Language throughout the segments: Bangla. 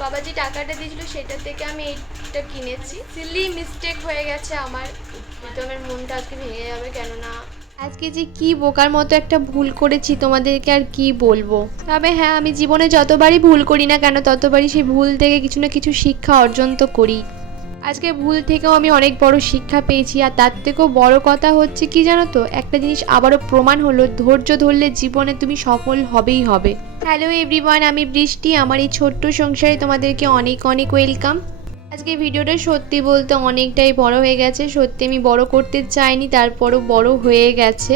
বাবা যে টাকাটা দিয়েছিল সেটা থেকে আমি এইটা কিনেছি। সিলি মিস্টেক হয়ে গেছে আমার। প্রীতমের মনটা আজকে ভেঙে যাবে কেননা আজকে যে কি বোকার মতো একটা ভুল করেছি তোমাদেরকে আর কি বলব? তবে হ্যাঁ আমি জীবনে যতবারই ভুল করি না কেন, ততবারই সেই ভুল থেকে কিছু না কিছু শিক্ষা অর্জন তো করি। আজকে ভুল থেকেও আমি অনেক বড় শিক্ষা পেয়েছি, আর তার থেকেও বড় কথা হচ্ছে কি জানো তো? একটা জিনিস আবারও প্রমাণ হলো, ধৈর্য ধরলে জীবনে তুমি সফল হবেই হবে। হ্যালো এভরিওয়ান আমি বৃষ্টি, আমার এই ছোট্ট সংসারে তোমাদেরকে অনেক অনেক ওয়েলকাম আজকে ভিডিওটা সত্যি বলতে অনেকটাই বড় হয়ে গেছে, সত্যি আমি বড় করতে চাইনি, তারপরও বড় হয়ে গেছে।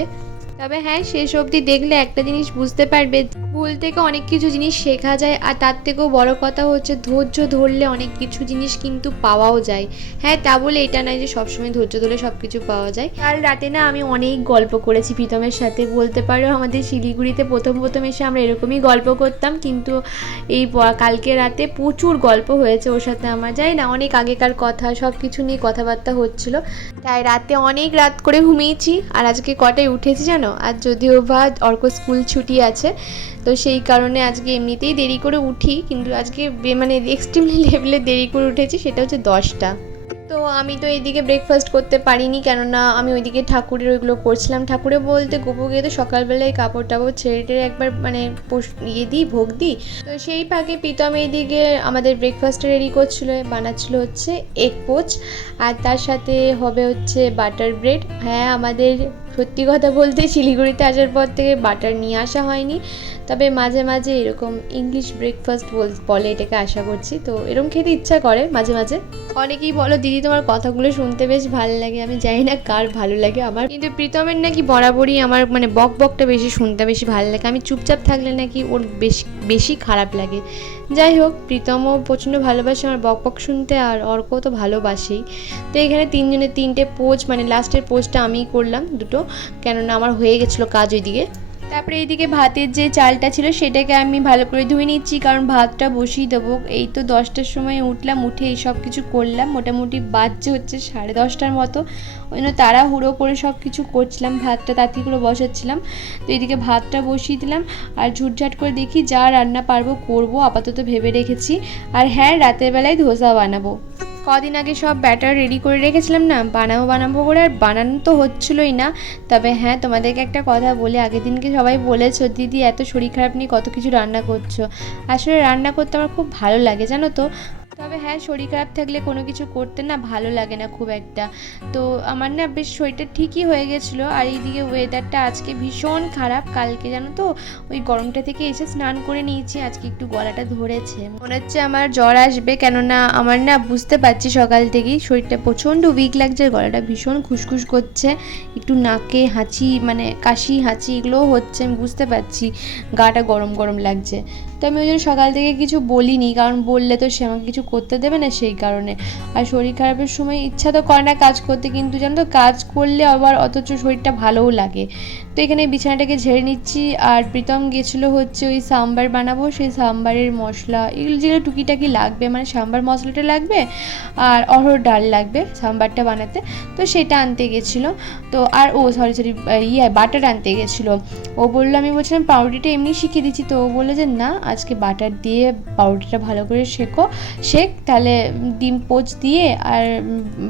তবে হ্যাঁ শেষ অবধি দেখলে একটা জিনিস বুঝতে পারবে। ভুল থেকে অনেক কিছু জিনিস শেখা যায়, আর তার থেকেও বড় কথা হচ্ছে ধৈর্য ধরলে অনেক কিছু জিনিস কিন্তু পাওয়াও যায়। হ্যাঁ তা বলে এটা নয় যে সবসময় ধৈর্য ধরলে সব কিছু পাওয়া যায়। কাল রাতে না আমি অনেক গল্প করেছি প্রীতমের সাথে। বলতে পারো আমাদের শিলিগুড়িতে প্রথম প্রথম এসে আমরা এরকমই গল্প করতাম, কিন্তু এই কালকে রাতে প্রচুর গল্প হয়েছে ওর সাথে আমার যাই না, অনেক আগেকার কথা সব কিছু নিয়ে কথাবার্তা হচ্ছিল। তাই রাতে অনেক রাত করে ঘুমিয়েছি, আর আজকে কটায় উঠেছি জানো? আর যদিও বা অর্ক স্কুল ছুটি আছে, তো সেই কারণে আজকে এমনিতেই দেরি করে উঠি, কিন্তু আজকে মানে এক্সট্রিমলি লেভেলে দেরি করে উঠেছি, সেটা হচ্ছে দশটা। তো আমি তো এইদিকে ব্রেকফাস্ট করতে পারিনি, কেননা আমি ওইদিকে ঠাকুরের ওইগুলো করছিলাম। ঠাকুরে বলতে গোপু গিয়ে তো সকালবেলায় কাপড় টাপড় ছেড়ে টেড়ে একবার মানে ইয়ে দিই, ভোগ দিই। তো সেই ফাঁকে প্রীতম এইদিকে আমাদের ব্রেকফাস্টে রেডি করছিল, বানাচ্ছিল হচ্ছে এগ পোচ, আর তার সাথে হবে হচ্ছে বাটার ব্রেড হ্যাঁ আমাদের সত্যি কথা বলতে শিলিগুড়িতে আসার পর থেকে বাটার নিয়ে আসা হয়নি। তবে মাঝে মাঝে এরকম ইংলিশ ব্রেকফাস্ট বলে এটাকে আশা করছি। তো এরকম খেতে ইচ্ছা করে মাঝে মাঝে। অনেকেই বলো, দিদি, তোমার কথাগুলো শুনতে বেশ ভালো লাগে। আমি জানি না কার ভালো লাগে আমার। কিন্তু প্রীতমের নাকি বরাবরই আমার মানে বক বকটা বেশি শুনতে বেশি ভালো লাগে। আমি চুপচাপ থাকলে নাকি ওর বেশি বেশি খারাপ লাগে। যাই হোক প্রীতমও প্রচণ্ড ভালোবাসে আমার বক বক শুনতে আর অর্ক তো ভালোবাসেই। তো এখানে তিনজনের তিনটে পোজ মানে লাস্টের পোজটা আমিই করলাম দুটো, কেননা আমার হয়ে গেছিল কাজ ওইদিকে। তারপরে এইদিকে ভাতের যে চালটা ছিল সেটাকে আমি ভালো করে ধুয়ে নিচ্ছি, কারণ ভাতটা বসিয়ে দেবো। এই তো দশটার সময় উঠলাম, উঠে এই সব কিছু করলাম। মোটামুটি বাজছে হচ্ছে সাড়ে দশটার মতো। ওই জন্য তাড়াহুড়ো করে সব কিছু করছিলাম, ভাতটা তাড়াতাড়ি করে বসাচ্ছিলাম। তো এইদিকে ভাতটা বসিয়ে দিলাম আর ঝুটঝাট করে দেখি যা রান্না পারব করব, আপাতত ভেবে রেখেছি। আর হ্যাঁ রাতের বেলায় ধোসা বানাবো। কদিন আগে সব ব্যাটার রেডি করে রেখেছিলাম না, বানাবো বানাবো করে, আর বানানো তো হচ্ছিলই না। তবে হ্যাঁ তোমাদেরকে একটা কথা বলে, আগের দিনকে সবাই বলেছ, দিদি, এত শরীর খারাপ নিয়ে কত কিছু রান্না করছ? আসলে রান্না করতে আমার খুব ভালো লাগে, জানো তো? তবে হ্যাঁ শরীর খারাপ থাকলে কোনো কিছু করতে না ভালো লাগে না খুব একটা। তো আমার না বেশ শরীরটা ঠিকই হয়ে গেছিল আর এইদিকে ওয়েদারটা আজকে ভীষণ খারাপ। কালকে জানো তো, ওই গরমটা থেকে এসে স্নান করে নিয়েছি, আজকে একটু গলাটা ধরেছে। মনে হচ্ছে আমার জ্বর আসবে, কেননা আমার না বুঝতে পারছি সকাল থেকেই শরীরটা প্রচণ্ড উইক লাগছে গলাটা ভীষণ খুসখুস করছে। একটু নাকে হাঁচি মানে কাশি, হাঁচি এগুলোও হচ্ছে, আমি বুঝতে পারছি। গাটা গরম গরম লাগছে। তো আমি ওই জন্য সকাল থেকে কিছু বলিনি, কারণ বললে তো সে আমাকে কিছু করতে দেবে না সেই কারণে। আর শরীর খারাপের সময় ইচ্ছা তো করে না কাজ করতে, কিন্তু জানো তো, কাজ করলে আবার অথচ শরীরটা ভালোও লাগে। তো এখানে বিছানাটাকে ঝেড়ে নিচ্ছি। আর প্রীতম গেছিল হচ্ছে ওই সাম্বার বানাবো, সেই সাম্বারের মশলা, এগুলো যেগুলো টুকিটাকি লাগবে মানে সাম্বার মশলাটা লাগবে আর অরহর ডাল লাগবে সাম্বারটা বানাতে। তো সেটা আনতে গেছিল। তো আর ও সরি সরি ইয়ে বাটার আনতে গেছিল। ও বলল, আমি বলছিলাম, পাউরুটিটা এমনি শিখিয়ে দিচ্ছি। তো ও বলল যে, না, আজকে বাটার দিয়ে পাউরুটিটা ভালো করে শেখো, শেখ, তাহলে ডিম পোচ দিয়ে আর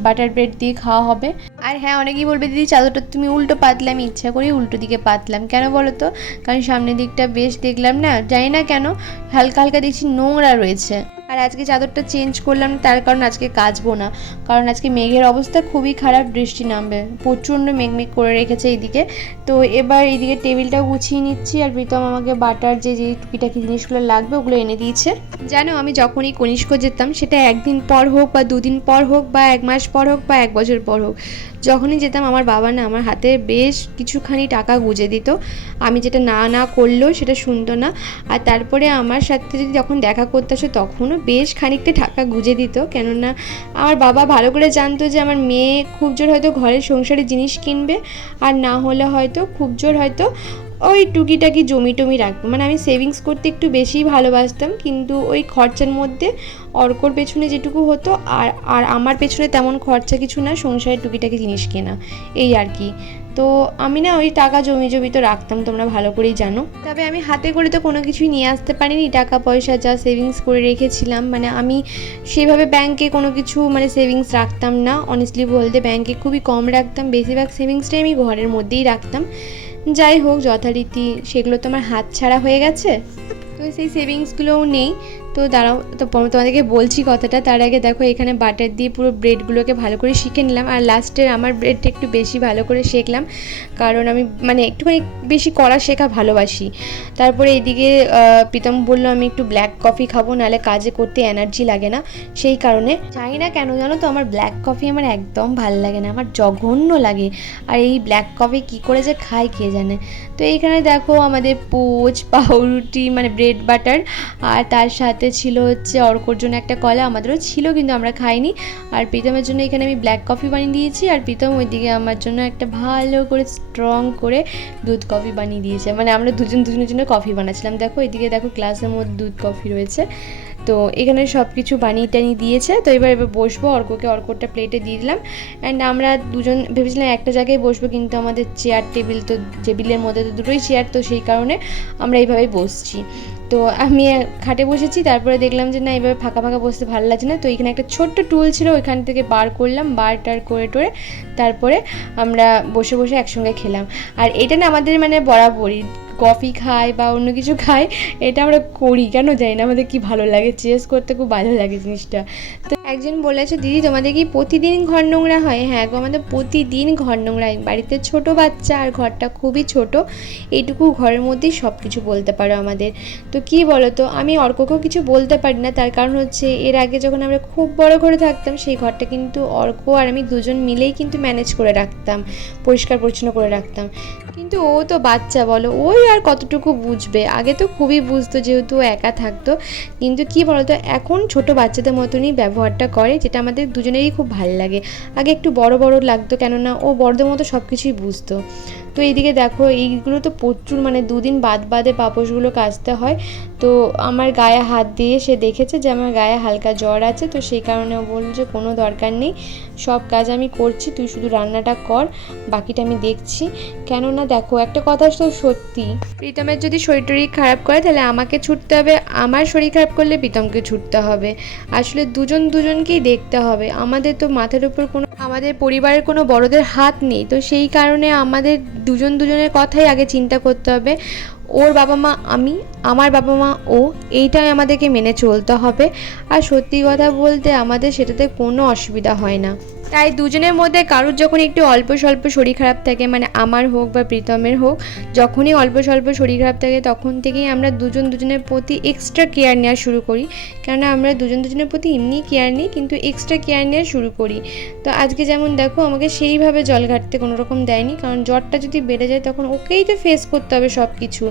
বাটার ব্রেড দিয়ে খাওয়া হবে। আর হ্যাঁ অনেকেই বলবে, দিদি, চাদরটা তুমি উল্টো পাতলাম ইচ্ছা করি উল্টো দিকে পাতলাম। কেন বলো তো? কারণ সামনের দিকটা বেশ দেখলাম না, জানি না কেন, হালকা হালকা দেখছি নোংরা রয়েছে। আর আজকে চাদরটা চেঞ্জ করলাম, তার কারণ আজকে কাচবো না। কারণ আজকে মেঘের অবস্থা খুবই খারাপ, বৃষ্টি নামবে। প্রচণ্ড মেঘমেঘ করে রেখেছে এইদিকে। তো এবার এইদিকে টেবিলটাও গুছিয়ে নিচ্ছি আর প্রীতম আমাকে বাটার যে যে টুকিটাকি জিনিসগুলো লাগবে, ওগুলো এনে দিয়েছে। জানো, আমি যখনই কনিষ্ক যেতাম, সেটা একদিন পর হোক বা দুদিন পর হোক বা এক মাস পর হোক বা এক বছর পর হোক, যখনই যেতাম আমার বাবা না, আমার হাতে বেশ কিছুখানি টাকা গুঁজে দিত। আমি যেটা না না করলেও সেটা শুনতো না। আর তারপরে আমার সাথে যদি যখন দেখা করতে আসে, তখনও বেশ খানিকটা টাকা গুঁজে দিত। কেননা আমার বাবা ভালো করে জানতো যে আমার মেয়ে খুব জোর হয়তো ঘরের সংসারে জিনিস কিনবে, আর না হলে হয়তো খুব জোর হয়তো ওই টুকিটাকি জমি টমি রাখব। মানে আমি সেভিংস করতে একটু বেশিই ভালোবাসতাম, কিন্তু ওই খরচার মধ্যে অর্কর পেছনে যেটুকু হতো, আর আর আমার পেছনে তেমন খরচা কিছু না সংসারের টুকিটাকি জিনিস কেনা। এই আর কি। তো আমি না ওই টাকা জমি জমি তো রাখতাম, তোমরা ভালো করেই জানো। তবে আমি হাতে করে তো কোনো কিছুই নিয়ে আসতে পারিনি, টাকা পয়সা যা সেভিংস করে রেখেছিলাম। মানে আমি সেভাবে ব্যাংকে কোনো কিছু মানে সেভিংস রাখতাম না। অনেস্টলি বলতে ব্যাংকে খুবই কম রাখতাম, বেশিরভাগ সেভিংসটাই আমি ঘরের মধ্যেই রাখতাম। যাই হোক, যথারীতি সেগুলো তো আমার হাত ছাড়া হয়ে গেছে। তো সেই সেভিংসগুলোও নেই। তো দাঁড়াও, তো তোমাদেরকে বলছি কথাটা, তার আগে দেখো এখানে বাটার দিয়ে পুরো ব্রেডগুলোকে ভালো করে শিখে নিলাম, আর লাস্টের আমার ব্রেডটা একটু বেশি ভালো করে শেখলাম, কারণ আমি মানে একটুখানি বেশি করা শেখা ভালোবাসি। তারপরে এইদিকে প্রীতম বলল, আমি একটু ব্ল্যাক কফি খাব, নাহলে কাজে করতে এনার্জি লাগে না। সেই কারণে, জানি না কেন জানো তো, আমার ব্ল্যাক কফি আমার একদম ভালো লাগে না, আমার জঘন্য লাগে। আর এই ব্ল্যাক কফি কি করে যে খায় কে জানে? তো এইখানে দেখো আমাদের পোচ, পাউরুটি মানে ব্রেড বাটার আর তার সাথে ছিল হচ্ছে অর্কর জন্য একটা কলা, আমাদেরও ছিল কিন্তু আমরা খাইনি। আর প্রীতমের জন্য এখানে আমি ব্ল্যাক কফি বানিয়ে দিয়েছি, আর প্রীতম ওইদিকে আমার জন্য একটা ভালো করে স্ট্রং করে দুধ কফি বানিয়ে দিয়েছে। মানে আমরা দুজন দুজনের জন্য কফি বানাচ্ছিলাম। দেখো, এদিকে দেখো ক্লাসের মধ্যে দুধ কফি রয়েছে। তো এখানে সব কিছু বানিয়ে টানিয়ে দিয়েছে। তো এবার এবার বসবো, অর্ককে অর্কটা প্লেটে দিয়ে দিলাম। অ্যান্ড আমরা দুজন ভেবেছিলাম একটা জায়গায় বসবো, কিন্তু আমাদের চেয়ার টেবিল তো টেবিলের মধ্যে তো দুটোই চেয়ার তো সেই কারণে আমরা এইভাবেই বসছি। তো আমি খাটে বসেছি, তারপরে দেখলাম যে না এইভাবে ফাঁকা ফাঁকা বসতে ভালো লাগছে না। তো এখানে একটা ছোট্ট টুল ছিল, ওইখান থেকে বার করলাম, বার টার করে টোরে তারপরে আমরা বসে বসে একসঙ্গে খেলাম। আর এটা না আমাদের মানে বরাবরই কফি খাই বা অন্য কিছু খাই, এটা আমরা করি। কেন জানি না, আমাদের কি ভালো লাগে। চেস করতে খুব ভালো লাগে জিনিসটা। তো একজন বলেছে, দিদি, তোমাদের কি প্রতিদিন ঘর নোংরা হয়? হ্যাঁ গো, আমাদের প্রতিদিন ঘর নোংরা হয়। বাড়িতে ছোট বাচ্চা আর ঘরটা খুবই ছোট। এইটুকু ঘরের মধ্যেই সব কিছু বলতে পারো আমাদের। তো কি বলো তো আমি অর্ককেও কিছু বলতে পারি না। তার কারণ হচ্ছে, এর আগে যখন আমরা খুব বড় ঘরে থাকতাম, সেই ঘরটা কিন্তু অর্ক আর আমি দুজন মিলেই কিন্তু ম্যানেজ করে রাখতাম, পরিষ্কার পরিচ্ছন্ন করে রাখতাম। কিন্তু ও তো বাচ্চা, বলো। ওই আর কতটুকু বুঝবে? আগে তো খুবই বুঝতো যেহেতু একা থাকতো। কিন্তু কি বলতো, এখন ছোট বাচ্চাদের মতনই ব্যবহারটা করে, যেটা আমাদের দুজনেরই খুব ভালো লাগে। আগে একটু বড় বড় লাগতো কেননা ও বড়দের মতো সব কিছুই বুঝতো। তো এইদিকে দেখো, এইগুলো তো প্রচুর মানে দুদিন বাদ বাদে পাপোশগুলো কাচতে হয়। তো আমার গায়ে হাত দিয়ে সে দেখেছে যে আমার গায়ে হালকা জ্বর আছে, তো সেই কারণে বলল যে কোনো দরকার নেই, সব কাজ আমি করছি, তুই শুধু রান্নাটা কর, বাকিটা আমি দেখছি। কেননা দেখো, একটা কথা তো সত্যি, প্রীতমের যদি শরীর টরীর খারাপ করে, তাহলে আমাকে ছুটতে হবে, আমার শরীর খারাপ করলে প্রীতমকে ছুটতে হবে। আসলে দুজন দুজনকেই দেখতে হবে, আমাদের তো মাথার উপর কোনো, আমাদের পরিবারের কোনো বড়দের হাত নেই, তো সেই কারণে আমাদের দুজন দুজনের কথাই আগে চিন্তা করতে হবে। ওর বাবা মা, আমি, আমার বাবা মা ও, এইটাই আমাদেরকে মেনে চলতে হবে। আর সত্যি কথা বলতে আমাদের সেটাতে কোনো অসুবিধা হয় না। তাই দুজনের মধ্যে কারোর যখন একটু অল্প স্বল্প শরীর খারাপ থাকে মানে আমার হোক বা প্রীতমের হোক, যখনই অল্প স্বল্প শরীর খারাপ থাকে, তখন থেকেই আমরা দুজন দুজনের প্রতি এক্সট্রা কেয়ার নেওয়া শুরু করি। কেননা আমরা দুজন দুজনের প্রতি এমনি কেয়ার নিই, কিন্তু এক্সট্রা কেয়ার নেওয়া শুরু করি। তো আজকে যেমন দেখো, আমাকে সেইভাবে জল ঘাটতে কোনো রকম দেয়নি, কারণ জ্বরটা যদি বেড়ে যায়, তখন ওকেই তো ফেস করতে হবে সব কিছু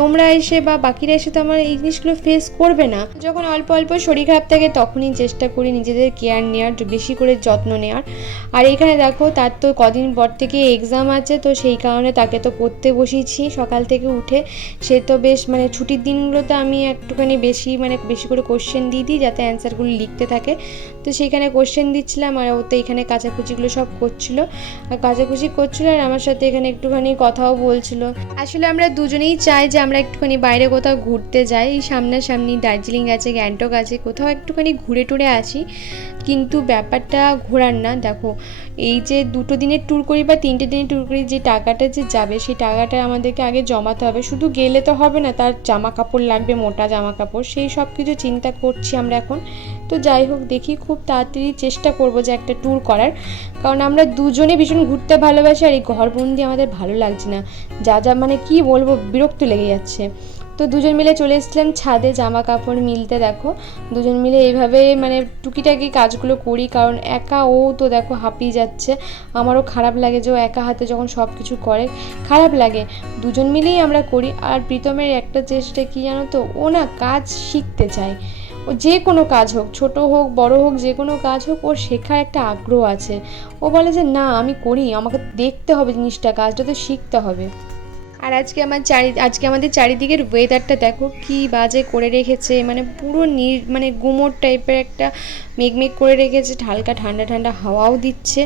তোমরা এসে বা বাকিরা এসে তো আমার এই জিনিসগুলো ফেস করবে না। যখন অল্প অল্প শরীর খারাপ থাকে, তখনই চেষ্টা করি নিজেদের কেয়ার নেওয়ার, বেশি করে যত্ন নেওয়ার। আর এখানে দেখো, তার তো কদিন পর থেকে এক্সাম আছে, তো সেই কারণে তাকে তো পড়তে বসিয়েছি সকাল থেকে উঠে সে তো বেশ মানে ছুটির দিনগুলোতে আমি একটুখানি বেশি মানে বেশি করে কোশ্চেন দিয়ে দিই, যাতে অ্যান্সারগুলো লিখতে থাকে। তো সেইখানে কোশ্চেন দিচ্ছিলাম, আর ও তো এখানে কাচাকুচিগুলো সব করছিল। আর কাচাকুচি করছিল, আর আমার সাথে এখানে একটুখানি কথাও বলছিল। আসলে আমরা দুজনেই চাই যে আমরা একটুখানি বাইরে কোথাও ঘুরতে যাই, সামনাসামনি দার্জিলিং আছে, গ্যাংটক আছে, কোথাও একটুখানি ঘুরে টুরে আসি। কিন্তু ব্যাপারটা ঘোরার না। দেখো, এই যে দুটো দিনের ট্যুর করি বা তিনটে দিনের ট্যুর করি, যে টাকাটা যে যাবে, সেই টাকাটা আমাদেরকে আগে জমাতে হবে। শুধু গেলে তো হবে না, তার জামা কাপড় লাগবে, মোটা জামা কাপড় সেই সব কিছু চিন্তা করছি আমরা এখন। তো যাই হোক, দেখি খুব তাড়াতাড়ি চেষ্টা করব যে একটা ট্যুর করার। কারণ আমরা দুজনে ভীষণ ঘুরতে ভালোবাসি আর এই ঘরবন্দি আমাদের ভালো লাগছে না। যা যা মানে কি বলব, বিরক্ত লেগে যাচ্ছে। তো দুজন মিলে চলে এসেছিলাম ছাদে জামা কাপড় মিলতে দেখো। দুজন মিলে এইভাবে মানে টুকিটাকি কাজগুলো করি, কারণ একা ও তো দেখো হাঁপিয়ে যাচ্ছে। আমারও খারাপ লাগে যে ও একা হাতে যখন সব কিছু করে, খারাপ লাগে। দুজন মিলেই আমরা করি, আর প্রীতমের একটা চেষ্টা কি জানো তো, ও না কাজ শিখতে চায়। ও যে কোনো কাজ হোক, ছোট হোক, বড় হোক, যে কোনো কাজ হোক, ওর শেখার একটা আগ্রহ আছে। ও বলে যে, না, আমি করি, আমাকে দেখতে হবে জিনিসটা, কাজটা তো শিখতে হবে। আর আজকে আমার চারি, আজকে আমাদের চারিদিকের ওয়েদারটা দেখো কি বাজে করে রেখেছে মানে পুরো নির মানে গুমোর টাইপের একটা মেঘমেঘ করে রেখেছে, হালকা ঠান্ডা ঠান্ডা হাওয়াও দিচ্ছে।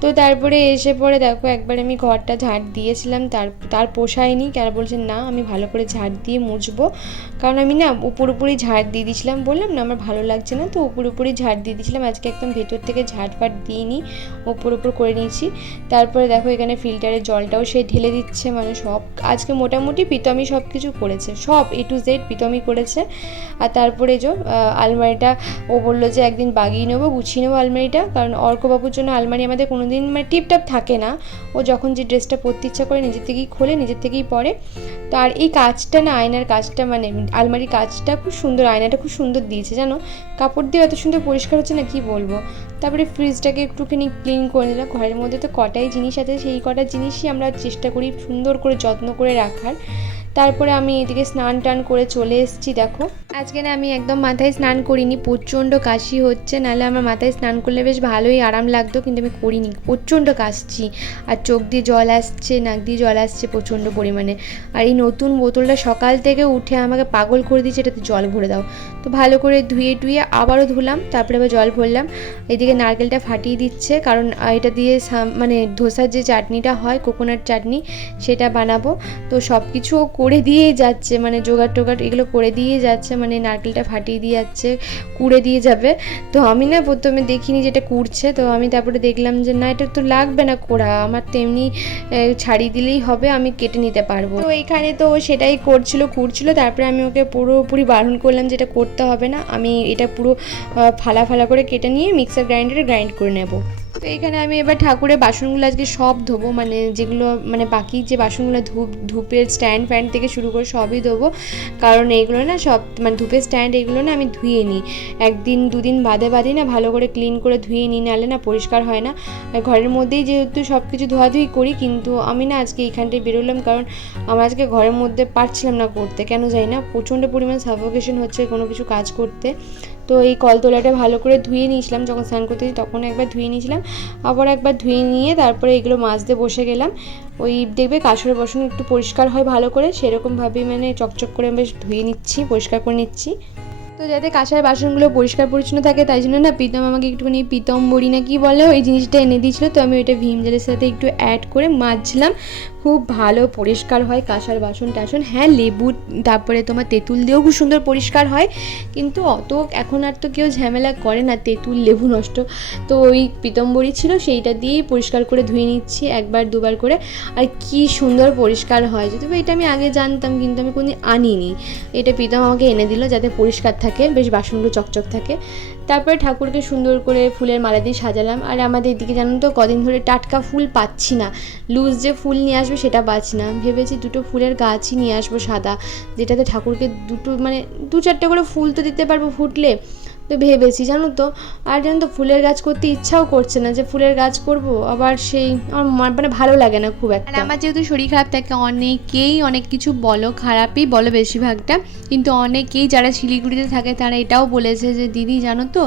তো তারপরে এসে পরে দেখো একবার আমি ঘরটা ঝাড় দিয়েছিলাম, তার তার পোষায়নি কেন বলছেন না, আমি ভালো করে ঝাড় দিয়ে মুছবো। কারণ আমি না উপর উপরই ঝাড় দিয়ে দিয়েছিলাম, বললাম না আমার ভালো লাগছে না, তো উপর উপরই ঝাড় দিয়ে দিয়েছিলাম। আজকে একদম ভেতর থেকে ঝাড় ফাট দিইনি ওপর উপর করে নিয়েছি। তারপরে দেখো এখানে ফিল্টারের জলটাও সে ঢেলে দিচ্ছে মানে সব, আজকে মোটামুটি পিতমি সব কিছু করেছে, সব এ টু জেড পিতমি করেছে। আর তারপরে যে আলমারিটা, ও বলল যে একদিন বাগিয়ে নেব, গুছিয়ে নেব আলমারিটা, কারণ অর্কবাবুর জন্য আলমারি আমাদের কোনো দিন মানে টিপটাপ থাকে না। ও যখন যে ড্রেসটা পরতে ইচ্ছা করে নিজের থেকেই খোলে, নিজের থেকেই পরে। তো আর এই কাজটা না, আয়নার কাজটা মানে আলমারির কাজটা খুব সুন্দর, আয়নাটা খুব সুন্দর দিয়েছে, জানো? কাপড় দিয়ে এত সুন্দর পরিষ্কার হচ্ছে না, কি বলব? তারপরে ফ্রিজটাকে একটুখানি ক্লিন করে নিলাম। ঘরের মধ্যে তো কটাই জিনিস আছে, সেই কটা জিনিসই আমরা চেষ্টা করি সুন্দর করে, যত্ন করে রাখার। তারপরে আমি এদিকে স্নান টান করে চলে এসেছি, দেখো। আজকে না আমি একদম মাথায় স্নান করিনি, প্রচণ্ড কাশি হচ্ছে, নাহলে আমার মাথায় স্নান করলে বেশ ভালোই আরাম লাগতো, কিন্তু আমি করিনি, প্রচণ্ড কাশছি। আর চোখ দিয়ে জল আসছে, নাক দিয়ে জল আসছে প্রচণ্ড পরিমাণে। আর এই নতুন বোতলটা সকাল থেকে উঠে আমাকে পাগল করে দিয়েছে, এটাতে জল ভরে দাও। তো ভালো করে ধুয়ে টুয়ে আবারও ধুলাম, তারপরে আবার জল ভরলাম। এদিকে নারকেলটা ফাটিয়ে দিচ্ছে, কারণ এটা দিয়ে মানে ধোসার যে চাটনিটা হয়, কোকোনাট চাটনি, সেটা বানাবো। তো সব কিছু করে দিয়েই যাচ্ছে মানে জোগাড় টোগাড় এগুলো করে দিয়ে যাচ্ছে মানে নারকেলটা ফাটিয়ে দিয়ে যাচ্ছে, কুড়ে দিয়ে যাবে। তো আমি না প্রথমে দেখিনি যেটা কুড়ছে, তো আমি তারপরে দেখলাম যে না, এটা তো লাগবে না কোড়া, আমার তো এমনি ছাড়িয়ে দিলেই হবে, আমি কেটে নিতে পারব। তো এখানে তো সেটাই করছিল, কুড়ছিল, তারপরে আমি ওকে পুরোপুরি বারণ করলাম যে এটা করতে হবে না। আমি এটা পুরো ফালা ফালা করে কেটে নিয়ে মিক্সার গ্রাইন্ডারে গ্রাইন্ড করে নেব। তো এখানে আমি এবার ঠাকুরের বাসনগুলো আজকে সব ধোবো মানে যেগুলো মানে বাকি যে বাসনগুলো ধূপ, ধূপের স্ট্যান্ড ফ্যান্ড থেকে শুরু করে সবই ধোবো। কারণ এইগুলো না সব মানে ধূপের স্ট্যান্ড এগুলো না আমি ধুয়ে নিই। একদিন দুদিন বাদে বাদে না ভালো করে ক্লিন করে ধুয়ে নিই, নাহলে না পরিষ্কার হয় না। ঘরের মধ্যেই যেহেতু সব কিছু ধোয়াধুয়ি করি, কিন্তু আমি না আজকে এইখানটায় বেরোলাম কারণ আমার আজকে ঘরের মধ্যে পারছিলাম না করতে। কেন জানি না, প্রচণ্ড পরিমাণ সাফোকেশন হচ্ছে কোনো কিছু কাজ করতে। তো এই কলতলাটা ভালো করে ধুয়ে নিয়েছিলাম, যখন স্নান করতে তখন একবার ধুয়ে নিয়েছিলাম। আবার একবার ধুয়ে নিয়ে তারপরে এগুলো মাজতে বসে গেলাম। ওই দেখবে কাঁসরের বাসন একটু পরিষ্কার হয় ভালো করে সেরকমভাবেই মানে চকচক করে বেশ ধুয়ে নিচ্ছি, পরিষ্কার করে নিচ্ছি। তো যাতে কাঁসার বাসনগুলো পরিষ্কার পরিচ্ছন্ন থাকে, তাই জন্য না প্রীতম আমাকে একটুখানি পিতম্বরি না কি বলে, ওই জিনিসটা এনে দিয়েছিল। তো আমি ওইটা ভীম জলের সাথে একটু অ্যাড করে মাজছিলাম। খুব ভালো, পরিষ্কার হয়, কাঁসার বাসন টাসন। হ্যাঁ লেবু, তারপরে তোমার তেঁতুল দিয়েও খুব সুন্দর পরিষ্কার হয়, কিন্তু অত এখন আর তো কেউ ঝামেলা করে না, তেঁতুল, লেবু নষ্ট। তো ওই পিতম্বরি ছিল, সেইটা দিয়েই পরিষ্কার করে ধুয়ে নিচ্ছি একবার, দুবার করে। আর কি সুন্দর পরিষ্কার হয় যদিও বা এটা আমি আগে জানতাম, কিন্তু আমি কোনদিন আনিনি। এটা প্রীতম আমাকে এনে দিল যাতে পরিষ্কার থাকে, বেশ বাসনগুলো চকচক থাকে। তারপরে ঠাকুরকে সুন্দর করে ফুলের মালা দিয়ে সাজালাম। আর আমাদের এদিকে জানো তো, কদিন ধরে টাটকা ফুল পাচ্ছি না। লুজ যে ফুল নিয়ে আসবে সেটা পাচ্ছি না। ভেবেছি দুটো ফুলের গাছই নিয়ে আসব সাদা, যেটাতে ঠাকুরকে দুটো মানে দু চারটে করে ফুল তো দিতে পারব ফুটলে। তো ভেবেছি জানো তো? আর জানো তো ফুলের গাছ করতে ইচ্ছাও করছে না যে ফুলের গাছ করব আবার সেই আমার মানে ভালো লাগে না খুব একটা। আমার যেহেতু শরীর খারাপ থাকে অনেকেই অনেক কিছু বলো খারাপই বলো বেশিরভাগটা। কিন্তু অনেকেই যারা শিলিগুড়িতে থাকে তারা এটাও বলেছে যে দিদি জানো তো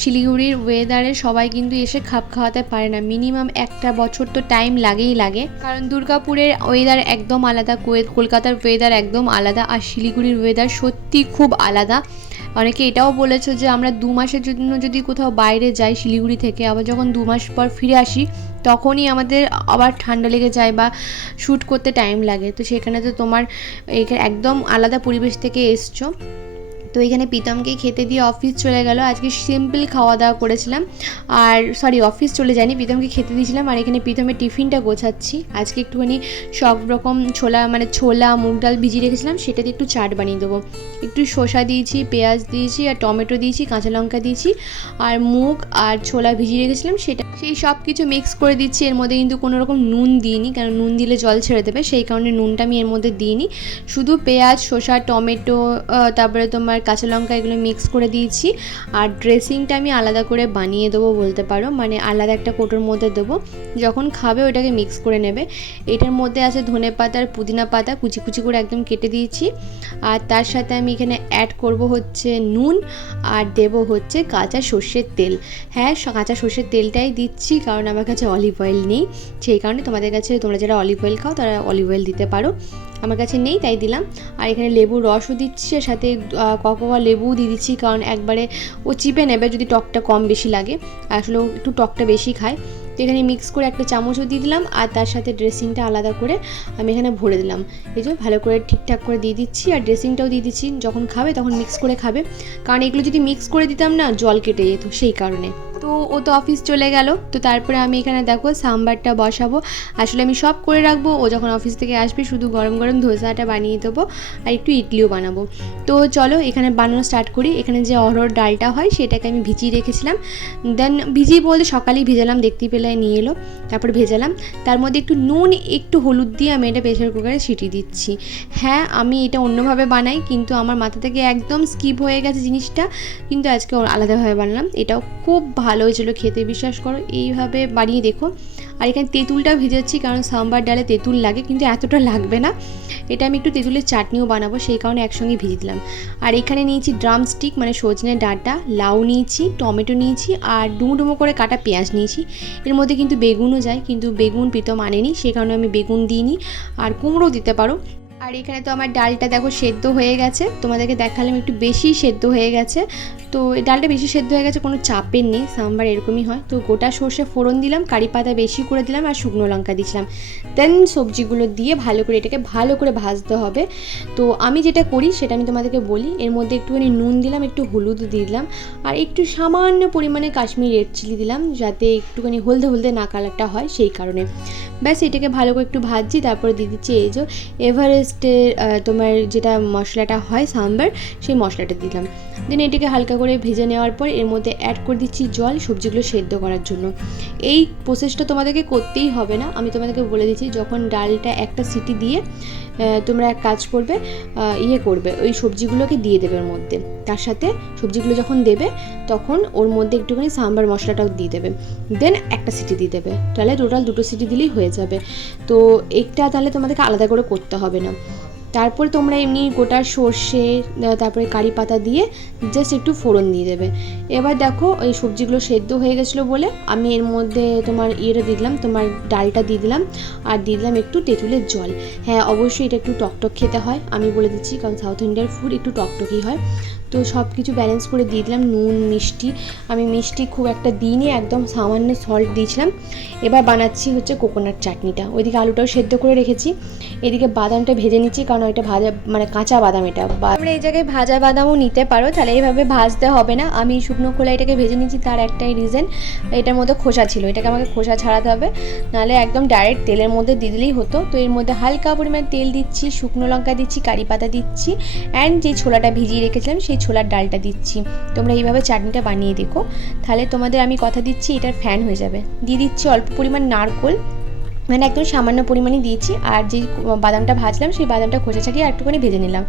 শিলিগুড়ির ওয়েদারে সবাই কিন্তু এসে খাপ খাওয়াতে পারে না। মিনিমাম একটা বছর তো টাইম লাগেই লাগে। কারণ দুর্গাপুরের ওয়েদার একদম আলাদা কলকাতার ওয়েদার একদম আলাদা আর শিলিগুড়ির ওয়েদার সত্যি খুব আলাদা। অনেকে এটাও বলেছ যে আমরা দু মাসের জন্য যদি কোথাও বাইরে যাই শিলিগুড়ি থেকে, আবার যখন দু মাস পর ফিরে আসি, তখনই আমাদের আবার ঠান্ডা লেগে যায় বা শ্যুট করতে টাইম লাগে। তো সেখানে তো তোমার একদম আলাদা পরিবেশ থেকে এসছো। তো এখানে প্রীতমকে খেতে দিয়ে অফিস চলে গেল। আজকে সিম্পল খাওয়া দাওয়া করেছিলাম। আর সরি অফিস চলে যায়নি, প্রীতমকে খেতে দিয়েছিলাম। আর এখানে প্রীতমের টিফিনটা গোছাচ্ছি। আজকে একটুখানি সব রকম ছোলা মানে ছোলা, মুগ ডাল ভিজিয়ে রেখেছিলাম। সেটা দিয়ে একটু চাট বানিয়ে দেবো। একটু শসা দিয়েছি, পেঁয়াজ দিয়েছি, আর টমেটো দিয়েছি, কাঁচা লঙ্কা দিয়েছি। আর মুগ আর ছোলা ভিজিয়ে রেখেছিলাম। সেটা সেই সব কিছু মিক্স করে দিচ্ছি। এর মধ্যে কিন্তু কোনো রকম নুন দিইনি, কারণ নুন দিলে জল ছেড়ে দেবে। সেই কারণে নুনটা আমি এর মধ্যে দিইনি। শুধু পেঁয়াজ, শসা, টমেটো তারপরে তোমার কাঁচা লঙ্কা এগুলো মিক্স করে দিয়েছি। আর ড্রেসিংটা আমি আলাদা করে বানিয়ে দেবো বলতে পারো। মানে আলাদা একটা কোটোর মধ্যে দেবো। যখন খাবে ওটাকে মিক্স করে নেবে। এটার মধ্যে আছে ধনে পাতা আর পুদিনা পাতা। কুচি কুচি করে একদম কেটে দিয়েছি। আর তার সাথে আমি এখানে অ্যাড করব হচ্ছে নুন। আর দেব হচ্ছে কাঁচা সর্ষের তেল। হ্যাঁ কাঁচা সর্ষের তেলটাই দিচ্ছি কারণ আমার কাছে অলিভ অয়েল নেই। সেই কারণে তোমাদের কাছে, তোমরা যারা অলিভ অয়েল খাও তারা অলিভ অয়েল দিতে পারো। আমার কাছে নেই, তাই দিলাম। আর এখানে লেবুর রসও দিচ্ছি আর সাথে ককোয়া লেবুও দিয়ে দিচ্ছি, কারণ একবারে ও চিপে নেবে যদি টকটা কম বেশি লাগে। আসলে একটু টকটা বেশি খায়। তো এখানে মিক্স করে একটা চামচও দিয়ে দিলাম, আর তার সাথে ড্রেসিংটা আলাদা করে আমি এখানে ভরে দিলাম। এই যে ভালো করে ঠিকঠাক করে দিয়ে দিচ্ছি, আর ড্রেসিংটাও দিয়ে দিচ্ছি। যখন খাবে তখন মিক্স করে খাবে। কারণ এগুলো যদি মিক্স করে দিতাম না, জল কেটে যেত, সেই কারণে। তো ও তো অফিস চলে গেল। তো তারপরে আমি এখানে দেখো সাম্বারটা বসাবো। আসলে আমি সব করে রাখব। ও যখন অফিস থেকে আসবে শুধু গরম গরম ধোসাটা বানিয়ে দেবো আর একটু ইডলিও বানাবো। তো চলো এখানে বানানো স্টার্ট করি। এখানে যে অরহর ডালটা হয় সেটাকে আমি ভিজিয়ে রেখেছিলাম। দেন ভিজিয়ে বলতে সকালেই ভেজালাম, দেখতে পেলে নিয়ে এলো। তারপর ভেজালাম। তার মধ্যে একটু নুন, একটু হলুদ দিয়ে আমি এটা প্রেশার কুকারে সিটি দিচ্ছি। হ্যাঁ আমি এটা অন্যভাবে বানাই, কিন্তু আমার মাথা থেকে একদম স্কিপ হয়ে গেছে জিনিসটা। কিন্তু আজকে আলাদাভাবে বানালাম। এটাও খুব ভালো হয়েছিল খেতে, বিশ্বাস করো। এইভাবে বানিয়ে দেখো। আর এখানে তেঁতুলটাও ভেজাচ্ছি কারণ সাম্বার ডালে তেঁতুল লাগে, কিন্তু এতটা লাগবে না। এটা আমি একটু তেঁতুলের চাটনিও বানাবো, সেই কারণে একসঙ্গে ভিজিয়ে দিলাম। আর এখানে নিয়েছি ড্রাম স্টিক মানে সজনে ডাঁটা, লাউ নিয়েছি, টমেটো নিয়েছি, আর ডুমো ডুমো করে কাটা পেঁয়াজ নিয়েছি। এর মধ্যে কিন্তু বেগুনও যায়, কিন্তু বেগুন প্রীতম আনেনি সেই কারণে আমি বেগুন দিইনি। আর কুমড়ো দিতে পারো আর এখানে তো আমার ডালটা দেখো সেদ্ধ হয়ে গেছে। তোমাদেরকে দেখালাম একটু বেশি সেদ্ধ হয়ে গেছে। তো ডালটা বেশি সেদ্ধ হয়ে গেছে, কোনো চাপের নেই, সাম্বার এরকমই হয়। তো গোটা সর্ষে ফোড়ন দিলাম, কারি পাতা বেশি করে দিলাম আর শুকনো লঙ্কা দিয়েছিলাম। দেন সবজিগুলো দিয়ে ভালো করে এটাকে ভালো করে ভাজতে হবে। তো আমি যেটা করি, সেটা আমি তোমাদেরকে বলি, এর মধ্যে একটুখানি নুন দিলাম, একটু হলুদ দিলাম আর একটু সামান্য পরিমাণে কাশ্মীর রেড চিলি দিলাম, যাতে একটুখানি হলদে হলদে না কালারটা হয় সেই কারণে। ব্যাস এটাকে ভালো করে একটু ভাজছি, তারপরে দিয়ে দিচ্ছি এই যে এভারেস্টের আহ, তোমার যেটা মশলাটা হয় সাম্বার সেই মশলাটা দিলাম। দেন এটাকে হালকা করে ভেজে নেওয়ার পর এর মধ্যে অ্যাড করে দিচ্ছি জল, সবজিগুলো সেদ্ধ করার জন্য। এই প্রসেসটা তোমাদেরকে করতেই হবে না। আমি তোমাদেরকে বলে দিচ্ছি, যখন ডালটা একটা সিটি দিয়ে তোমরা এক কাজ করবে ইয়ে করবে, ওই সবজিগুলোকে দিয়ে দেবে ওর মধ্যে। তার সাথে সবজিগুলো যখন দেবে, তখন ওর মধ্যে একটুখানি সাম্বার মশলাটাও দিয়ে দেবে। দেন একটা সিটি দিয়ে দেবে। তাহলে টোটাল দুটো সিটি দিলেই হয়ে যাবে। তো একটা তাহলে তোমাদেরকে আলাদা করে করতে হবে না। তারপর তোমরা এমনি গোটা সর্ষে তারপরে কারি পাতা দিয়ে জাস্ট একটু ফোড়ন দিয়ে দেবে। এবার দেখো এই সবজিগুলো সেদ্ধ হয়ে গেছিল বলে আমি এর মধ্যে তোমার ইয়েটা দিয়ে দিলাম, তোমার ডালটা দিয়ে দিলাম আর দিয়ে দিলাম একটু তেঁতুলের জল। হ্যাঁ অবশ্যই এটা একটু টকটক খেতে হয়, আমি বলে দিচ্ছি কারণ সাউথ ইন্ডিয়ার ফুড একটু টকটকই হয়। তো সব কিছু ব্যালেন্স করে দিয়ে দিলাম নুন, মিষ্টি। আমি মিষ্টি খুব একটা দিইনি, একদম সামান্য সল্ট দিয়েছিলাম। এবার বানাচ্ছি হচ্ছে কোকোনাট চাটনিটা। ওইদিকে আলুটাও সেদ্ধ করে রেখেছি। এদিকে বাদামটা ভেজে নিচ্ছি, কারণ এটা ভাজা মানে কাঁচা বাদাম এটা। তোমরা এই জায়গায় ভাজা বাদামও নিতে পারো, তাহলে এইভাবে ভাজতে হবে না। আমি শুকনো খোলা এটাকে ভেজে নিচ্ছি তার একটাই রিজন এটার মধ্যে খোসা ছিল। এটাকে আমাকে খোসা ছাড়াতে হবে, নাহলে একদম ডাইরেক্ট তেলের মধ্যে দিয়ে দিলেই হতো। তো এর মধ্যে হালকা পরিমাণে তেল দিচ্ছি, শুকনো লঙ্কা দিচ্ছি, কারি পাতা দিচ্ছি অ্যান্ড যে ছোলাটা ভিজিয়ে রেখেছিলাম, সেই ছোলার ডালটা দিচ্ছি। তোমরা এইভাবে চাটনিটা বানিয়ে দেখো। তাহলে তোমাদের আমি কথা দিচ্ছি, এটার ফ্যান হয়ে যাবে। দিয়ে দিচ্ছি অল্প পরিমাণ নারকোল মানে একদম সামান্য পরিমাণে দিয়েছি, আর যে বাদামটা ভাজলাম সেই বাদামটা খোসা ছাড়িয়ে একটুখানি ভেজে নিলাম।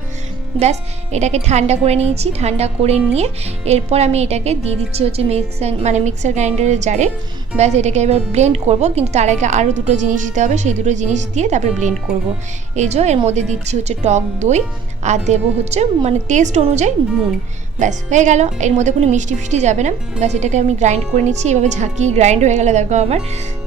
ব্যাস, এটাকে ঠান্ডা করে নিয়েছি, ঠান্ডা করে নিয়ে এরপর আমি এটাকে দিয়ে দিচ্ছি হচ্ছে মিক্সার মানে মিক্সার গ্রাইন্ডারের জারে। ব্যাস, এটাকে এবার ব্লেন্ড করব, কিন্তু তার আগে আরও দুটো জিনিস দিতে হবে, সেই দুটো জিনিস দিয়ে তারপরে ব্লেন্ড করব। এই যে, এর মধ্যে দিচ্ছি হচ্ছে টক দই, আর দেবো হচ্ছে মানে টেস্ট অনুযায়ী নুন। ব্যাস, হয়ে গেল। এর মধ্যে কোনো মিষ্টি ফিষ্টি যাবে না। ব্যাস, এটাকে আমি গ্রাইন্ড করে নিচ্ছি। এভাবে ঝাঁকিয়ে গ্রাইন্ড হয়ে গেল, দেখো আমার।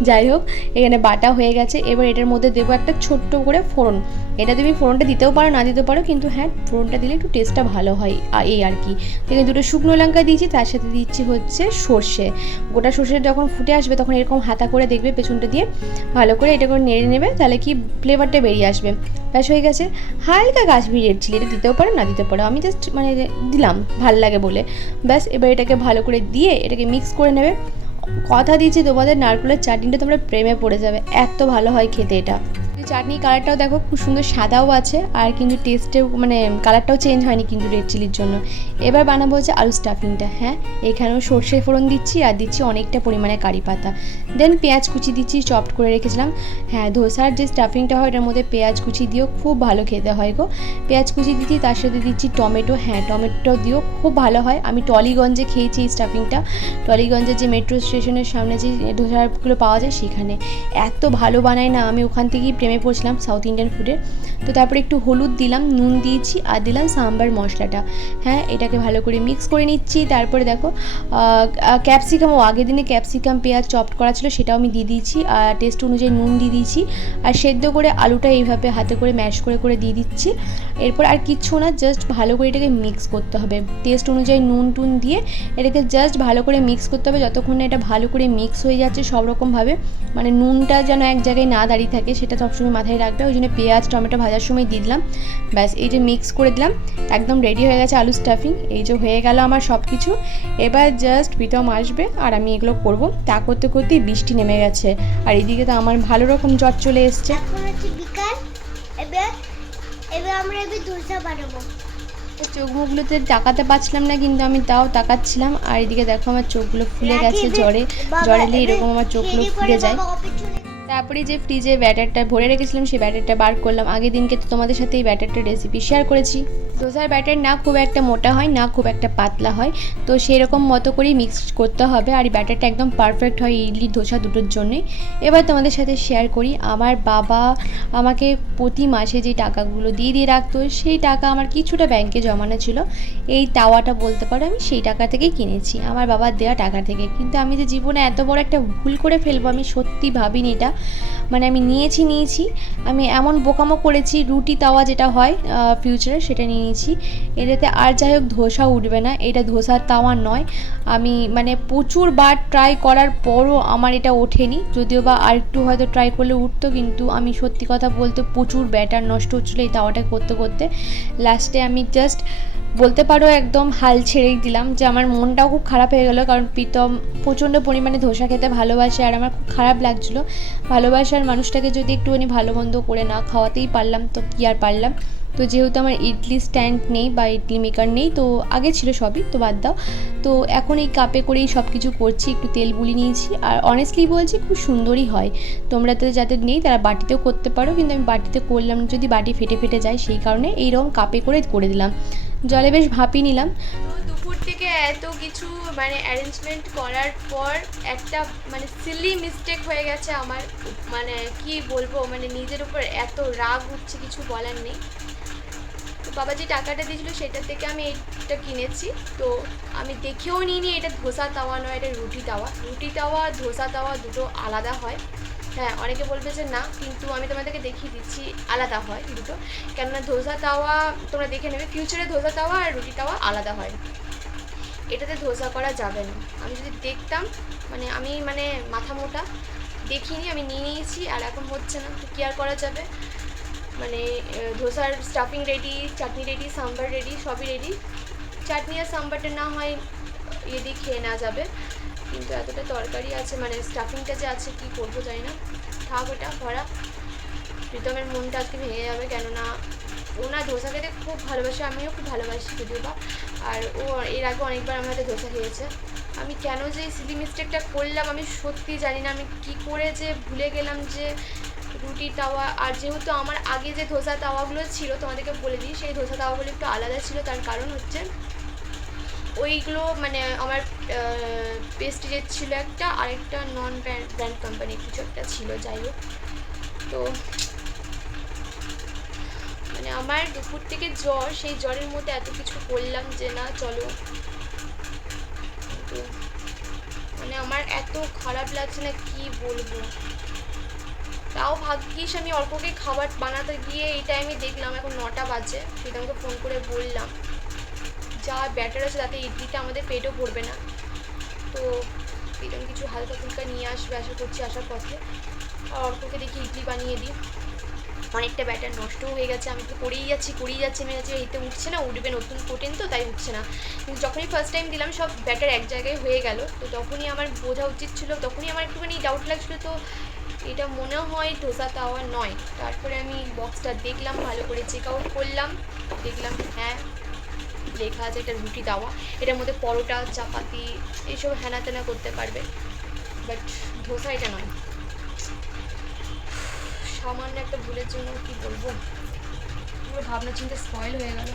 যাই হোক, এখানে বাটা হয়ে গেছে। এবার এটার মধ্যে দেবো একটা ছোট্ট করে ফোড়ন। এটা তুমি ফোড়নটা দিতেও পারো, না দিতেও পারো, কিন্তু হ্যাঁ ফোড়নটা দিলে একটু টেস্টটা ভালো হয় এই আর কি। এখানে দুটো শুকনো লঙ্কা দিয়েছি, তার সাথে দিচ্ছি হচ্ছে সর্ষে। গোটা সর্ষে যখন ফুটে আসবে, তখন এরকম হাতা করে দেখবে পেছনটা দিয়ে। ভালো করে এটা করে নেড়ে নেবে, তাহলে কি ফ্লেভারটা বেরিয়ে আসবে। ব্যাস, হয়ে গেছে। হালকা কাশ্মীরি রেড চিলি এটা দিতেও পারো, না দিতে পারো। আমি জাস্ট মানে দিলাম। ভালো লাগে বলে। ব্যাস, এবার এটাকে ভালো করে দিয়ে এটাকে মিক্স করে নেবে। কথা দিয়েছি তোমাদের, নারকেলের চাটনিটা তোমরা প্রেমে পড়ে যাবে। এত ভালো হয় খেতে এটা। চাটনি কালারটাও দেখো খুব সুন্দর সাদাও আছে, আর কিন্তু টেস্টেও মানে কালারটাও চেঞ্জ হয়নি কিন্তু রেড চিলির জন্য। এবার বানাবো হচ্ছে আলু স্টাফিংটা হ্যাঁ? এখানেও সর্ষে ফোড়ন দিচ্ছি আর দিচ্ছি অনেকটা পরিমাণে কারি পাতা। দেন পেঁয়াজ কুচি দিচ্ছি চপড করে রেখেছিলাম। হ্যাঁ ধোসার যে স্টাফিংটা হয় এটার মধ্যে পেঁয়াজ কুচি দিয়েও খুব ভালো খেতে হয় গো। পেঁয়াজ কুচি দিচ্ছি, তার সাথে দিচ্ছি টমেটো হ্যাঁ টমেটো দিয়েও খুব ভালো হয়। আমি টলিগঞ্জে খেয়েছি এই স্টাফিংটা টলিগঞ্জের যে মেট্রো স্টেশনের সামনে যে ধোসাগুলো পাওয়া যায় সেখানে। এত ভালো বানায় না, আমি ওখান থেকেই প্রেমে পড়ছিলাম সাউথ ইন্ডিয়ান ফুডের। তো তারপরে একটু হলুদ দিলাম, নুন দিয়েছি আর দিলাম সাম্বার মশলাটা। হ্যাঁ এটাকে ভালো করে মিক্স করে নিচ্ছি। তারপরে দেখো ক্যাপসিকাম ও আগের দিনে ক্যাপসিকাম পেঁয়াজ চপড করা ছিল, সেটাও আমি দিয়ে দিয়েছি। আর টেস্ট অনুযায়ী নুন দিয়ে দিয়েছি। আর সেদ্ধ করে আলুটা এইভাবে হাতে করে ম্যাশ করে করে দিয়ে দিচ্ছি। এরপর আর কিচ্ছু না জাস্ট ভালো করে এটাকে মিক্স করতে হবে। টেস্ট অনুযায়ী নুন টুন দিয়ে এটাকে জাস্ট ভালো করে মিক্স করতে হবে। যতক্ষণ না এটা ভালো করে মিক্স হয়ে যাচ্ছে সব রকমভাবে মানে নুনটা যেন এক জায়গায় না দাঁড়িয়ে থাকে, সেটা সবসময় মাথায় রাখবে ওই জন্য পেঁয়াজ টমেটো ভাজার সময় দিয়ে দিলাম। ব্যাস এই যে মিক্স করে দিলাম একদম রেডি হয়ে গেছে আলু স্টাফিং এই যে হয়ে গেল আমার সব কিছু এবার জাস্ট প্রীতম আসবে আর আমি এগুলো করব। তা করতে করতেই বৃষ্টি নেমে গেছে। আর এদিকে তো আমার ভালো রকম জ্বর চলে এসছে। এখন হচ্ছে বিকাল। এবার এবার আমরা এবার দোসা বানাবো। চোখ মুখগুলোতে তাকাতে পারছিলাম না কিন্তু আমি তাও তাকাচ্ছিলাম। আর এদিকে দেখো আমার চোখগুলো ফুলে গেছে জ্বরে। জ্বর এলে এরকম আমার চোখগুলো ফুলে যায়। তারপরে যে ফ্রিজে ব্যাটারটা ভরে রেখেছিলাম, সেই ব্যাটারটা বার করলাম। আগের দিনকে তো তোমাদের সাথে এই ব্যাটারটা রেসিপি শেয়ার করেছি। ডোসার ব্যাটার না খুব একটা মোটা হয়, না খুব একটা পাতলা হয়। তো সেই রকম মতো করেই মিক্স করতে হবে আর ব্যাটারটা একদম পারফেক্ট হয় ইডলি ধোসা দুটোর জন্যই। এবার তোমাদের সাথে শেয়ার করি, আমার বাবা আমাকে প্রতি মাসে যে টাকাগুলো দিয়ে দিয়ে রাখতো, সেই টাকা আমার কিছুটা ব্যাংকে জমানো ছিল। এই তাওয়াটা বলতে পারো আমি সেই টাকা থেকেই কিনেছি। আমার বাবার দেওয়া টাকা থেকে। কিন্তু আমি যে জীবনে এত বড় একটা ভুল করে ফেলব, আমি সত্যি ভাবিনি এটা। মানে আমি নিয়েছি নিয়েছি। আমি এমন বোকামো করেছি, রুটি তাওয়া যেটা হয় ফিউচারে সেটা নিয়ে নিয়েছি এটাতে আর যাই হোক ধোসা উঠবে না, এটা ধোসার তাওয়া নয়। আমি মানে প্রচুর বার ট্রাই করার পরও আমার এটা ওঠেনি। যদিও বা আর একটু হয়তো ট্রাই করলে উঠতো, কিন্তু আমি সত্যি কথা বলতে প্রচুর ব্যাটার নষ্ট হচ্ছিল এই তাওয়াটা করতে করতে। লাস্টে আমি জাস্ট বলতে পারো একদম হাল ছেড়েই দিলাম যে আমার মনটাও খুব খারাপ হয়ে গেলো, কারণ প্রীতম প্রচণ্ড পরিমাণে ধোসা খেতে ভালোবাসে আর আমার খুব খারাপ লাগছিল। ভালোবাসার মানুষটাকে যদি একটুখানি ভালো মন্দ করে না খাওয়াতেই পারলাম, তো কী আর পারলাম? তো যেহেতু আমার ইডলি স্ট্যান্ড নেই বা ইডলি মেকার নেই, তো আগে ছিল সবই, তো বাদ দাও। তো এখন এই কাপে করেই সব কিছু করছি, একটু তেল বুলি নিয়েছি। আর অনেস্টলি বলছি, খুব সুন্দরই হয়। তোমরা তো যাদের নেই, তারা বাটিতেও করতে পারো, কিন্তু আমি বাটিতে করলাম যদি বাটি ফেটে ফেটে যায়, সেই কারণে এইরকম কাপে করে করে দিলাম। জলে বেশ ভাপিয়ে নিলাম। দুপুর থেকে এত কিছু মানে অ্যারেঞ্জমেন্ট করার পর একটা মানে সিলি মিস্টেক হয়ে গেছে আমার মানে কি বলব মানে নিজের উপর এত রাগ উঠছে, কিছু বলার নেই। বাবা যে টাকাটা দিয়েছিল সেটা থেকে আমি এটা কিনেছি। তো আমি দেখেও নিইনি, এটা ধোসা তাওয়া নয়, এটা রুটি তাওয়া। রুটি তাওয়া ধোসা তাওয়া দুটো আলাদা হয়। হ্যাঁ অনেকে বলবে যে না, কিন্তু আমি তোমাদেরকে দেখিয়ে দিচ্ছি, আলাদা হয় দুটো। কেননা ধোসা তাওয়া তোমরা দেখে নেবে ফিউচারে ধোসা তাওয়া আর রুটি তাওয়া আলাদা হয়। এটাতে ধোসা করা যাবে না। আমি যদি দেখতাম মানে আমি মানে মাথা মোটা, দেখিনি, আমি নিয়ে নিয়েছি, আর এখন হচ্ছে না, তো কী আর করা যাবে? মানে ধোসার stuffing ready chutney ready sambar ready সবই রেডি চাটনি আর সাম্বারটা না হয় ইয়ে দিয়ে খেয়ে নেওয়া যাবে। কিন্তু এতটা তরকারি আছে মানে স্টাফিংটা যে আছে, কি করব জানি না। থাক ওটা, ভরা। প্রীতমের মনটা আজকে ভেঙে যাবে, কেননা ও না ধোসা খেতে খুব ভালোবাসে, আমিও খুব ভালোবাসি যদিও বা। আর ও এর আগে অনেকবার আমার হাতে ধোসা খেয়েছে। আমি কেন যে সিলি মিস্টেকটা করলাম, আমি সত্যি জানি না, আমি কি করে যে ভুলে গেলাম যে রুটি তাওয়া আর যেহেতু আমার আগে যে ধোসা তাওয়াগুলো ছিল, তোমাদেরকে বলে দিই, সেই ধোসা তাওয়াগুলো একটু আলাদা ছিল, তার কারণ হচ্ছে ওইগুলো মানে আমার পেস্টিজের ছিল একটা, আরেকটা নন ব্র্যান্ড কোম্পানি কিছু একটা ছিল, যাই হোক। তো মানে আমার দুপুর থেকে জ্বর, সেই জ্বরের মধ্যে এত কিছু করলাম যে না, চলো। মানে আমার এত খারাপ লাগছে না, কি বলব? তাও ভাগ্যিস আমি অল্পকে খাবার বানাতে গিয়ে এই টাইমে দেখলাম এখন নটা বাজে। প্রীতমকে ফোন করে বললাম। যা ব্যাটার আছে তাতে ইডলিটা আমাদের পেটও ভরবে না। তো প্রীতম কিছু হালকা ফুলকা নিয়ে আসবে আশা করছি আসার পথে। আর অল্পকে দেখি ইডলি বানিয়ে দিই। অনেকটা ব্যাটার নষ্টও হয়ে গেছে। আমি তো করেই যাচ্ছি করেই যাচ্ছি। আমি যাচ্ছি এতে উঠছে না, উঠবে নতুন প্রোটিন তো, তাই উঠছে না। যখনই ফার্স্ট টাইম দিলাম, সব ব্যাটার এক জায়গায় হয়ে গেল। তো তখনই আমার বোঝা উচিত ছিল, তখনই আমার একটুখানি ডাউট লাগছিল। তো এটা মনে হয় ধোসা তাওয়া নয়। তারপরে আমি বক্সটা দেখলাম, ভালো করে চেক আউট করলাম। দেখলাম হ্যাঁ লেখা আছে এটা রুটি তাওয়া এটার মধ্যে পরোটা, চাপাতি, এইসব হ্যানা ত্যানা করতে পারবে। বাট ধোসা এটা নয়। সামান্য একটা ভুলের জন্য কি বলব? পুরো ভাবনা চিন্তা স্পয়েল হয়ে গেল।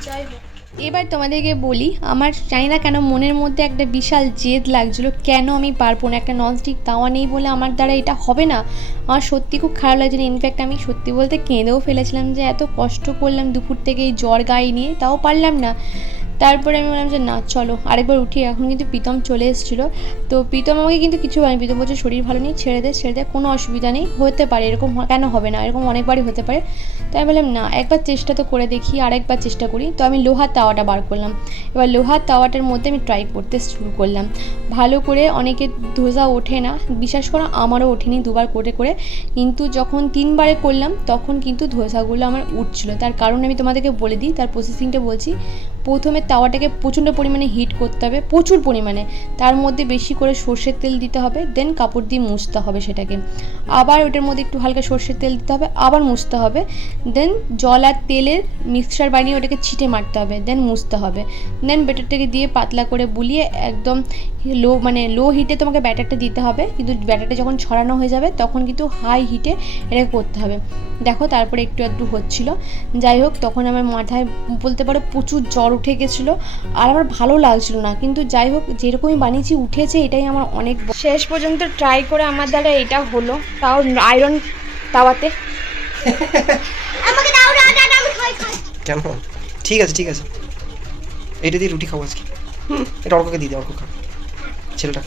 যাই হোক। এবার তোমাদেরকে বলি, আমার জানি না কেন মনের মধ্যে একটা বিশাল জেদ লাগছিল, কেন আমি পারব না? একটা ননস্টিক তাওয়া নেই বলে আমার দ্বারা এটা হবে না। আমার সত্যি খুব খারাপ লাগছিল ইনফ্যাক্ট আমি সত্যি বলতে কেঁদেও ফেলেছিলাম যে, এত কষ্ট করলাম দুপুর থেকে এই জ্বর গায়ে নিয়ে, তাও পারলাম না। তারপরে আমি বললাম যে, না, চলো। আরেকবার উঠি, এখন কিন্তু প্রীতম চলে এসেছিল। তো প্রীতম আমাকে কিন্তু কিছু হয়নি প্রীতম বলছে, শরীর ভালো নেই, ছেড়ে দে ছেড়ে দে, কোনো অসুবিধা নেই, হতে পারে, এরকম কেন হবে না, এরকম অনেকবারই হতে পারে। তাই আমি বললাম, না, একবার চেষ্টা তো করে দেখি আর একবার চেষ্টা করি। তো আমি লোহার তাওয়াটা বার করলাম। এবার লোহার তাওয়াটার মধ্যে আমি ট্রাই করতে শুরু করলাম। ভালো করে অনেকে ধোসা ওঠে না, বিশ্বাস করো, আমারও ওঠেনি দুবার করে করে। কিন্তু যখন তিনবারে করলাম, তখন কিন্তু ধোসাগুলো আমার উঠছিল। তার কারণ আমি তোমাদেরকে বলে দিই, তার প্রসেসিংটা বলছি। প্রথমে তাওয়াটাকে প্রচণ্ড পরিমাণে হিট করতে হবে, প্রচুর পরিমাণে। তার মধ্যে বেশি করে সর্ষের তেল দিতে হবে দেন কাপড় দিয়ে মুছতে হবে সেটাকে। আবার ওটার মধ্যে একটু হালকা সর্ষের তেল দিতে হবে, আবার মুছতে হবে। দেন জল আর তেলের মিক্সচার বানিয়ে ওটাকে ছিটে মারতে হবে দেন মুছতে হবে। দেন বেটারটাকে দিয়ে পাতলা করে বুলিয়ে একদম লো মানে লো হিটে তোমাকে ব্যাটারটা দিতে হবে। কিন্তু ব্যাটারটা যখন ছড়ানো হয়ে যাবে তখন কিন্তু হাই হিটে এটাকে করতে হবে। দেখো তারপরে একটু একটু হচ্ছিল। যাই হোক তখন আমার মাথায় বলতে পারো প্রচুর জ্বর উঠে গেছিল। আর আমার ভালো লাগছিল না। কিন্তু যাই হোক যেরকমই বানিয়েছি উঠেছে এটাই আমার অনেক শেষ পর্যন্ত ট্রাই করে আমার দ্বারা এটা হলো। তাও আয়রন তাওয়াতে। আমাকে দাও না না না, আমি খাই খাই। কেন? ঠিক আছে ঠিক আছে। এটা দিয়ে রুটি খাব আজকে। এটা অর্ককে দিয়ে দে অর্ক খা ছেলেটা।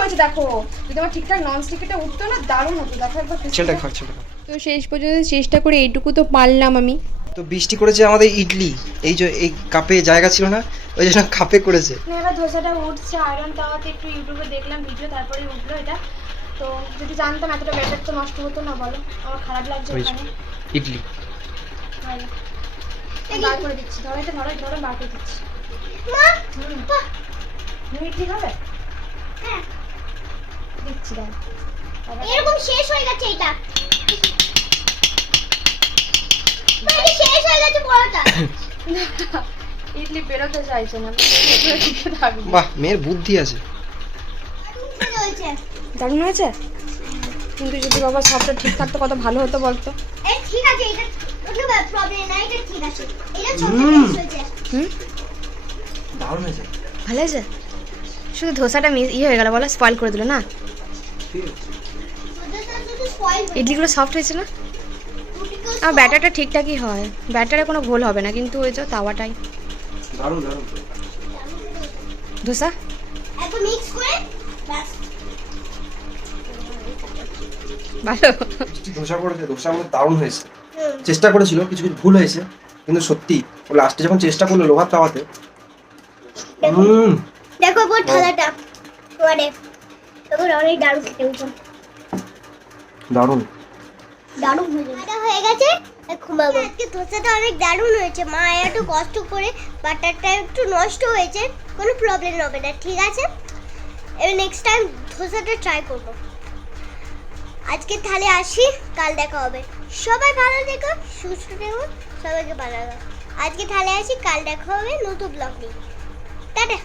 হয়েছে দেখো? যদি আমার ঠিকঠাক নন স্টিকিটা উঠতো না দারুণ হতো। দেখো একবার ছেলেটা খা ছেলেটা তো শেষ পর্যন্ত চেষ্টা করে এইটুকু তো পারলাম আমি। তো বৃষ্টি করেছে আমাদের ইডলি। এই যে এই কাপে জায়গা ছিল না ওই জন্য কাপে করেছে। না এবার ধোসাটা উঠছে আয়রন তাওয়াতে একটু ইউটিউবে দেখলাম ভিডিও তারপরে উঠল এটা। তো যদি জানতাম এতটা ব্যাটার তো নষ্ট হতো না বলো। আমার খারাপ লাগছে ওখানে। ইডলি। বার করে দিচ্ছি। ধরো এটা ধরো ধরো বার করে দিচ্ছি। মা বাহ, তুমি হ্যাঁ, দিচ্ছি এরকম শেষ হয়ে গেছে এটা শেষ হয়ে গেছে পরোটা ইডলি বেরোতে চাইছে না ভেতরে ঢুকে থাকবে। বাহ মেয়ের বুদ্ধি আছে। দারুণ হয়েছে। কিন্তু যদি বাবা সবটা ঠিক থাকতো কত ভালো হতো বলতো? এই ঠিক আছে এটা কোনো প্রবলেম নাই এটা ঠিক আছে। এটা ছোট হয়েছে হুম? দারুণ হয়েছে। ভালো হয়েছে? শুধু ধোসাটা মিস ইয়ে হয়ে গেল বলো স্পয়েল করে দিল না। ইডলিগুলো সফট হয়েছে না? আর ব্যাটারটা ঠিকঠাকই হয়। ব্যাটারে কোনো ভুল হবে না কিন্তু ওই যে তাওয়াটাই। ধোসা? একটু মিক্স ভালো। ধোসা করেছে ধোসা আমাদের দারুণ হয়েছে। চেষ্টা করেছিল কিছু কিছু ভুল হয়েছে কিন্তু সত্যি লাস্টে যখন চেষ্টা করল লোহার তাওয়াতে হুম দেখো পুরো থালাটা। মানে তখন অনেক দারুণ খেতে হতো দারুণ। দারুণ হয়ে যাবে। হয়ে গেছে? ঘুমাবো। আজকে ধোসাটা অনেক দারুণ হয়েছে। মা একটু কষ্ট করে বাটারটা একটু নষ্ট হয়েছে। কোনো প্রবলেম হবে না ঠিক আছে? এবার নেক্সট টাইম ধোসাটা ট্রাই করব। আজকে তাহলে আসি কাল দেখা হবে। সবাই ভালো থেকো সুস্থ থেকো সবাইকে ভালো আজকে তাহলে আসি কাল দেখা হবে নতুন ব্লগ নিয়ে। টাটা।